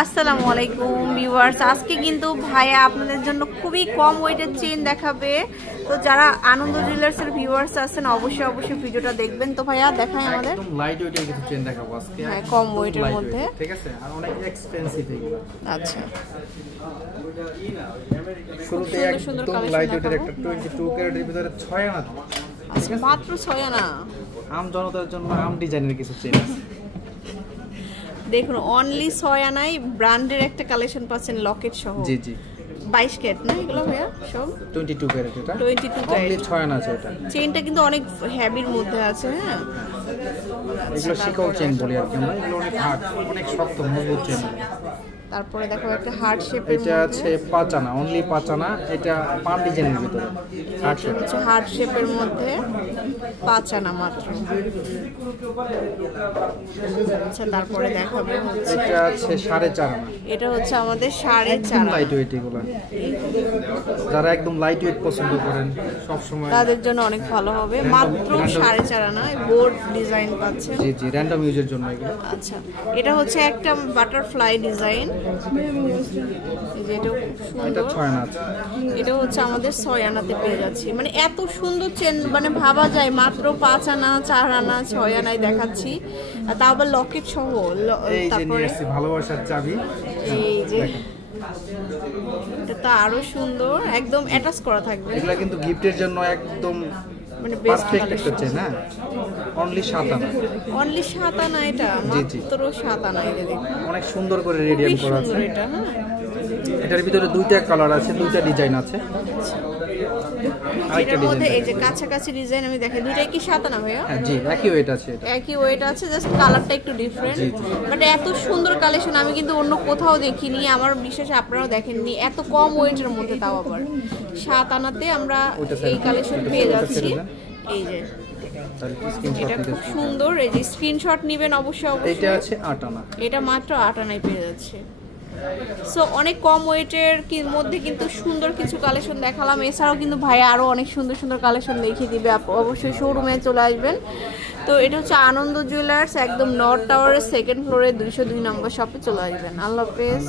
আসসালামু আলাইকুম ভিউয়ার্স, আজকে কিন্তু ভাইয়া আপনাদের জন্য খুবই কম ওয়েটের চেইন দেখাবে। তো যারা আনন্দ জুয়েলার্সের ভিউয়ার্স আছেন অবশ্যই ভিডিওটা দেখবেন। তো ভাইয়া দেখাই আমাদের একদম লাইট ওয়েটের কিছু চেইন দেখাবো আজকে। হ্যাঁ, কম ওয়েটের মধ্যে, ঠিক আছে, আর অনেক এক্সপেন্সিভ এগুলো। আচ্ছা, শুরুতে একদম লাইট ওয়েটের একটা 22 ক্যারেটের ভিতরে 6 আনা। আচ্ছা, মাত্র 6 আনা। আম জনতার জন্য আম ডিজাইনের কিছু চেইন আছে। দেখুন, অনলি 6 আনাই ব্র্যান্ডের একটা কালেকশন পাচ্ছেন লকেট সহ। জি জি, 22 ক্যারেট না এগুলো ভাইয়া? সব 22 ক্যারেট। এটা 22 অনলি ক্যারেট 6 আনা আছে। এটা চেইনটা কিন্তু অনেক হেভির মধ্যে আছে। হ্যাঁ, এগুলো শিকল চেইন বলি আর কি আমরা। এগুলো অনেক হার্ড, অনেক শক্ত মজবুত চেইন। তারপরে দেখো একটা হার্ট শেপের, এটা আছে 5 আনা, অনলি 5 আনা। এটা পাম ডিজাইনের ভিতরে হার্ড শেপ, হচ্ছে হার্ট শেপের মধ্যে 5 আনা মাত্র। আচ্ছা, তারপরে দেখাবে হচ্ছে এটা আছে 4.5 আনা। এটা হচ্ছে আমাদের 4.5 লাইট ওয়েট। এগুলো যারা একদম লাইট ওয়েট পছন্দ করেন সব সময় তাদের জন্য অনেক ভালো হবে। মাত্র 4.5 আনা, বোর্ড ডিজাইন পাচ্ছেন। জি জি, র‍্যান্ডম ইউজের জন্য এগুলো। আচ্ছা, এটা হচ্ছে একটা বাটারফ্লাই ডিজাইন। এই যে এটা খুব এটা সুন্দর। 6 আনা আছে। এটা হচ্ছে আমাদের 6 আনাতে পেয়ে যাচ্ছি। মানে এত সুন্দর চেন, মানে ভাবা যায় মাত্র 5 আনা 4 আনা 6 আনায় দেখাচ্ছি, আর তাও আবার লকেট সহ। এই যে তারপরে নিয়ে আসছি ভালোবাসার চাবি। এই যে এটা তো আরো সুন্দর, একদম অ্যাটাচ করা থাকবে। এগুলা কিন্তু গিফটের জন্য একদম মানে বেস্ট পারফেক্ট একটা কালেকশন। চেন। হ্যাঁ, অনলি 7 আনা। অনলি 7 আনা, এটা জি, জি। মাত্র 7 আনা। এই যে দেখুন, অনেক সুন্দর করে খুবই রেডিয়াম করা আছে। সুন্দর এটা। হ্যাঁ, এটার ভিতরে দুইটা কালার আছে, দুইটা ডিজাইন আছে। আরেকটা এটার মধ্যে ডিজাইন, এই যে কাছাকাছি ডিজাইন আমি দেখাই। দুইটাই কি 7 আনা ভাইয়া? হ্যাঁ জি, একই ওয়েট আছে। এটা একই ওয়েট আছে, জাস্ট কালারটা একটু ডিফারেন্ট। G, G. বাট এত সুন্দর কালেকশন আমি কিন্তু অন্য কোথাও দেখিনি, আমার বিশেষ আপনারাও দেখেননি এত কম ওয়েটের মধ্যে, তাও আবার 7 আনাতে আমরা এই কালেকশন পেয়ে যাচ্ছি। এই যে তাহলে স্ক্রিনশট এটা নিতে। খুব সুন্দর, এই যে স্ক্রিনশট নেবেন অবশ্যই। এটা আছে 8 আনা। এটা মাত্র 8 আনায় পেয়ে যাচ্ছে। সো অনেক কম ওয়েটের মধ্যে কিন্তু সুন্দর কিছু কালেকশন দেখালাম। এছাড়াও কিন্তু ভাই আরও অনেক সুন্দর কালেকশন দেখিয়ে দিবে, অবশ্যই শোরুমে চলে আসবেন। তো এটা হচ্ছে আনন্দ জুয়েলার্স, একদম নর্থ টাওয়ারের 2nd ফ্লোরে 202 নম্বর শপে চলে আসবেন। আল্লাহ হাফেজ।